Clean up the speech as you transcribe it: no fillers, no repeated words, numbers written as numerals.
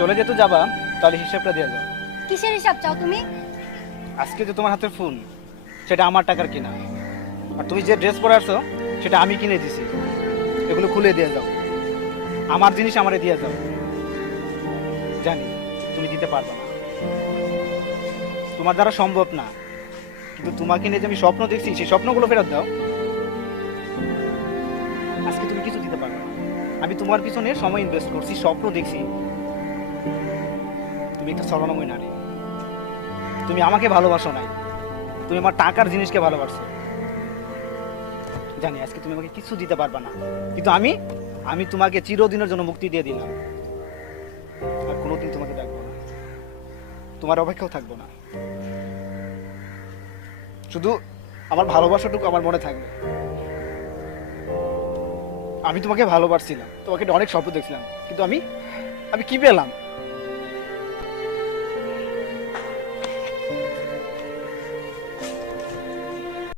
চলে যেতে যাবা তাহলে হিসাবটা দিয়ে দাও। কিসের হিসাব চাও তুমি? আজকে যে তোমার হাতের ফোন সেটা আমার টাকার কিনা, আর তুমি যে ড্রেস পরে আসছো সেটা আমি কিনে দিছি। এগুলো খুলে দিয়ে যাও, আমার জিনিস আমারে দিয়ে যাও। জানি তুমি দিতে পারবে না, তোমার দ্বারা সম্ভব না, কিন্তু তোমাকে নিয়ে যে আমি স্বপ্ন দেখছি সেই স্বপ্নগুলো ফেরত দাও। আজকে তুমি কিছু দিতে পারবে না। আমি তোমার পিছনে সময় ইনভেস্ট করছি, স্বপ্ন দেখছি। তুমি একটা ছলনাময় নারী, তুমি আমাকে ভালোবাসো নাই, তুমি আমার টাকার জিনিসকে ভালোবাসো। জানি আজকে তুমি আমাকে কিছু দিতে পারবে না, কিন্তু আমি আমি তোমাকে চিরদিনের জন্য মুক্তি দিয়ে দিলাম। আর কোনোদিন তোমাকে দেখবো না, তোমার অপেক্ষাও থাকবো না। শুধু আমার ভালোবাসাটুকু আমার মনে থাকবে। আমি তোমাকে ভালোবাসছিলাম, তোমাকে অনেক স্বপ্ন দেখছিলাম, কিন্তু আমি আমি কি পেলাম?